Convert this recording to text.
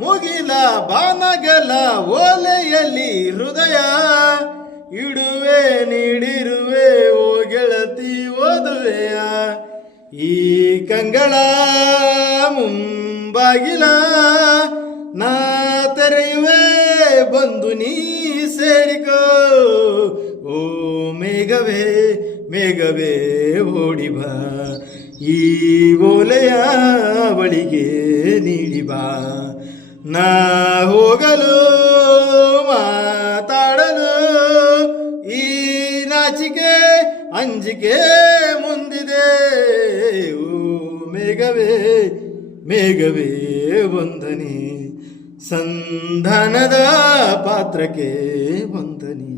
ಮುಗಿಲ ಬಾನಗಲ ಓಲೆಯಲ್ಲಿ ಹೃದಯ ಇಡುವೆ ನೀಡಿರುವೆ ಓ ಗೆಳತಿ ಓದುವೆಯ ಈ ಕಂಗಳ ಮುಂಬಾಗಿಲ ನಾ ತೆರೆಯುವೆ ಬಂದು ನೀ ಸೇರಿಕೋ ಓ ಮೇಘವೇ ಮೇಘವೇ ಓಡಿ ಬಾ ಈ ಓಲೆಯ ಬಳಿಗೆ ನೀಡಿ ಬಾ ನಾ ಹೋಗಲು ಮಾತಾಡಲು ಈ ನಾಚಿಕೆ ಅಂಜಿಕೆ ಮುಂದಿದೆ ಓ ಮೇಘವೇ ಮೇಘವೇ ವಂದನೆ ಸಂಧಾನದ ಪಾತ್ರಕ್ಕೆ ವಂದನೆ.